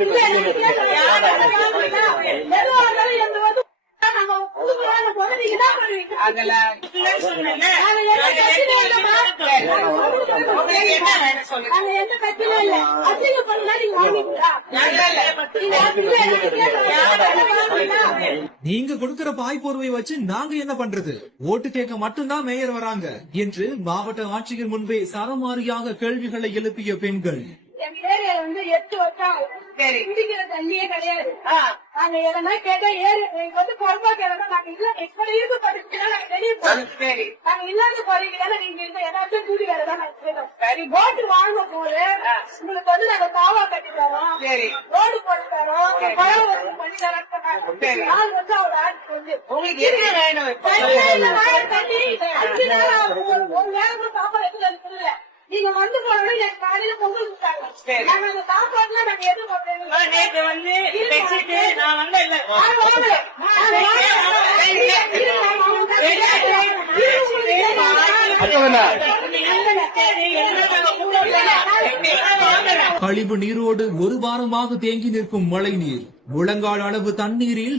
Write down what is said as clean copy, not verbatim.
நீங்க கொடுக்கிற பாய் போர்வை வச்சு நாங்க என்ன பண்றது? ஓட்டு கேட்க மட்டும்தான் மேயர் வராங்க என்று மாவட்ட ஆட்சியர் முன்பே சரமாரியாக கேள்விகளை எழுப்பிய பெண்கள். என் ஏரியா 8 வருஷம் குடிக்கிற தண்ணியே கிடையாது. நாங்க எதனா கேட்டா பொறுப்பா கேட்டா நாங்க இல்ல எப்படி இருக்கு படிச்சுன்னா நாங்க வெளியே போறோம். நாங்க இல்லாத போறீங்க நீங்க இந்த ஏதாச்சும் கூடி வேலை தான் நாங்க செய்யறோம். ஓட்டு வாங்கும் போது உங்களுக்கு நாங்க காவா கட்டி தரோம், ரோடு போட்டு தரோம், பழம் பண்ணி தரோம். நாள் வந்து அவர் ஆட்சி வந்து தண்ணி 5 நாள் ஒரு நேரம் சாப்பாடு எடுத்து இல்ல. நீங்க வந்து போறோம் எனக்கு காலையில பொங்கல் கொடுத்தாங்க. நாங்க அந்த சாப்பாடுலாம் நாங்க எதிர்பார்க்கிறோம். நேற்று வந்து வச்சுட்டு நான் வந்து கழிவு நீரோடு ஒரு வாரமாக தேங்கி நிற்கும் மழை நீர், முழங்கால் அளவு தண்ணீரில்